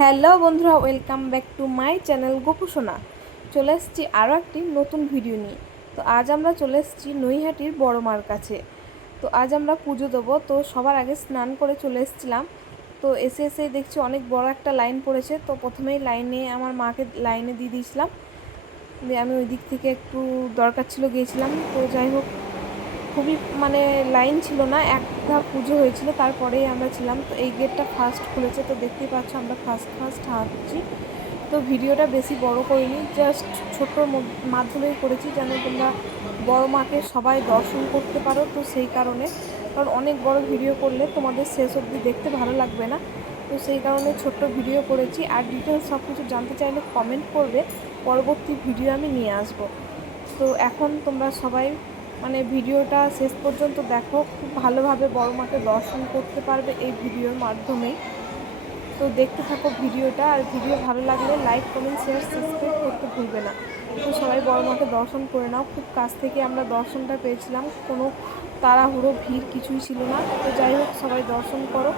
Hello বন্ধুরা, welcome back to my channel Gopusona. চলে এসেছি আরও একটি নতুন ভিডিও নিয়ে। তো আজ আমরা চলে এসেছি নৈহাটির বড় মার কাছে। তো আজ আমরা পুজো দেবো। তো সবার আগে স্নান করে চলে এসেছিলাম। তো এসে এসে দেখছি অনেক বড় একটা লাইন পড়েছে। তো প্রথমেই লাইনে আমার মাকে লাইনে দিয়ে দিয়েছিলাম। দিয়ে আমি ওই দিক থেকে একটু দরকার ছিল গিয়েছিলাম। তো যাই হোক খুবই মানে লাইন ছিল না, এক ধাপ পুজো হয়েছিল, তারপরেই আমরা ছিলাম। তো এই গেটটা ফার্স্ট খুলেছে, তো দেখতেই পাচ্ছ আমরা ফার্স্ট ফার্স্ট হাঁটছি। তো ভিডিওটা বেশি বড় করিনি জাস্ট ছোটোর মাধ্যমেই করেছি যেন তোমরা বড় মাকে সবাই দর্শন করতে পারো তো সেই কারণে। কারণ অনেক বড় ভিডিও করলে তোমাদের শেষ অবধি দেখতে ভালো লাগবে না। তো সেই কারণে ছোট্ট ভিডিও করেছি। আর ডিটেলস সব কিছু জানতে চাইলে কমেন্ট করবে, পরবর্তী ভিডিও আমি নিয়ে আসব। তো এখন তোমরা সবাই মানে ভিডিওটা শেষ পর্যন্ত দেখো। খুব ভালোভাবে বড় মাকে দর্শন করতে পারবে এই ভিডিওর মাধ্যমেই। তো দেখতে থাকো ভিডিওটা, আর ভিডিও ভালো লাগলে লাইক, কমেন্ট শেয়ার সাবস্ক্রাইব করতে ভুলবে না। তো সবাই বড় মাকে দর্শন করে নাও। খুব কাছ থেকে আমরা দর্শনটা পেয়েছিলাম। কোনো তাড়াহুড়ো, ভিড় কিছুই ছিল না। তো যাই হোক, সবাই দর্শন করো।